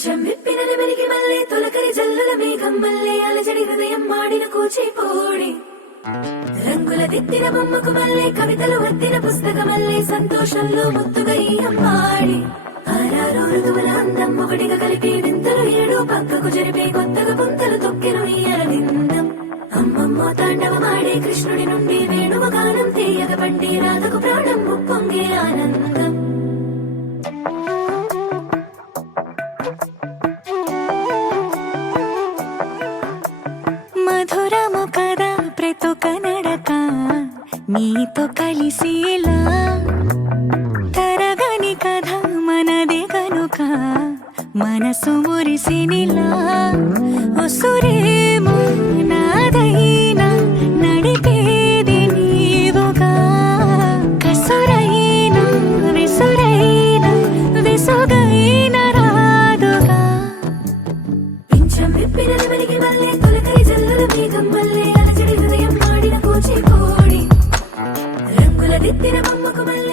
పింఛం విప్పిన నెమలికి మళ్ళీ తొలకరి జల్లుల మేఘం మళ్ళీ అలజడి హృదయం మాడిన కూచిపోడి రంగుల దిద్దిన బొమ్మకు మళ్ళీ కవితలు వద్దిన పుస్తకమల్లే సంతోషంలో ముద్దుగా ఈ అమ్మాడి ఆరారు ఋతువుల అందం ఒకటిగా కలిపి వింతలు ఏడు పక్కకు జరిపే కొత్తగా పుంతలు తొక్కెను ఈ అరవిందం అమ్మమ్మో తాండవమాడే కృష్ణుడి నుండి వేణువ గానం తీయగ పండి రాధకు ప్రాణం ఉప్పొంగే ఆనందం మధురము కదా ప్రతొక నడక నీతో కలిసేలా తరగని కథ మనదే కనుక మనసు మురిసినిలా ఉసురేమో నాదైనా నడిపేది నీవుగా కసురైనా విసురైనా విసుగైన రాదుగా పింఛం విప్పిన నెమలికి మళ్ళీ తొలకరి జల్లుల మేఘం మళ్ళీ అలజడి హృదయం మాడిన కూచిపోడి రంగుల దిద్దిన బొమ్మకు మళ్ళీ